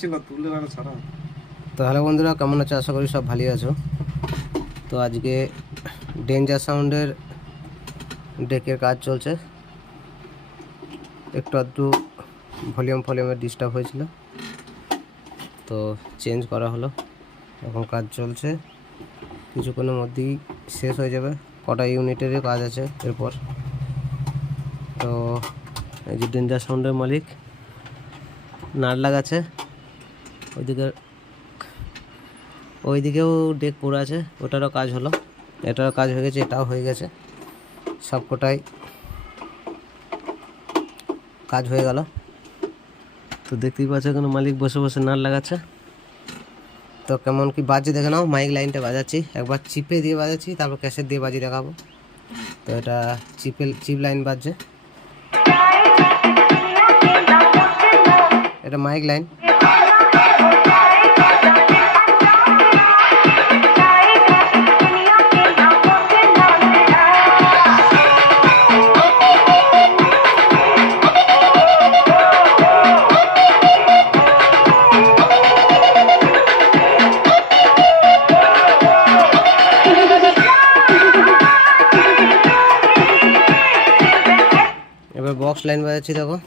ছিল তুলে না ছাড়া। তো হ্যালো বন্ধুরা, কেমন আছো? আশা করি সব ভালোই আছো। তো আজকে ডেঞ্জার সাউন্ডের ডেকের কাজ চলছে। একটু আধটু ভলিউমের ডিস্টার্ব হয়েছিল, তো চেঞ্জ করা হলো। এখন কাজ চলছে, কিছুক্ষণের মধ্যেই শেষ হয়ে যাবে। কটা ইউনিটেরই কাজ আছে এরপর। তো এই যে ডেঞ্জার সাউন্ডের মালিক নাট লাগাচ্ছে। ওইদিকেও ডেক পড়ে আছে, ওটারও কাজ হলো, এটারও কাজ হয়ে গেছে, এটাও হয়ে গেছে, সবকটাই কাজ হয়ে গেল। তো দেখতেই পাচ্ছ এখানে মালিক বসে বসে নাট লাগাচ্ছে। তো কেমন কি বাজছে দেখে নাও। মাইক লাইনটা বাজাচ্ছি, একবার চিপে দিয়ে বাজাচ্ছি, তারপর ক্যাসেট দিয়ে বাজিয়ে দেখাবো। তো এটা চিপ লাইন বাজছে, এটা মাইক লাইন। এবার বক্স লাইন বাজাচ্ছি, দেখো।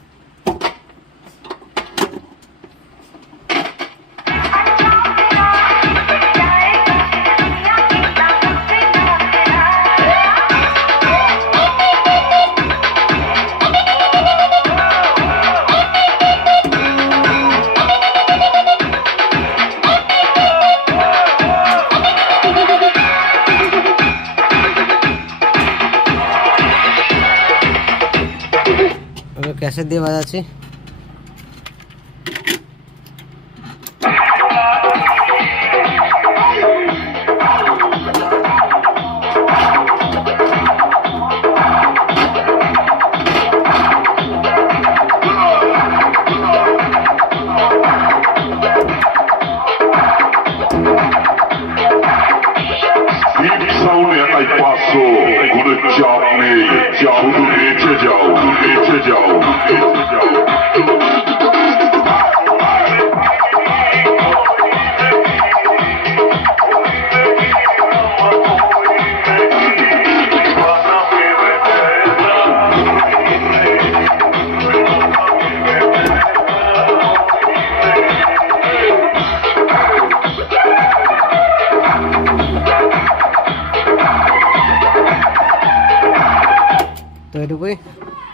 ক্যাসেট দিয়ে বাজাচ্ছি।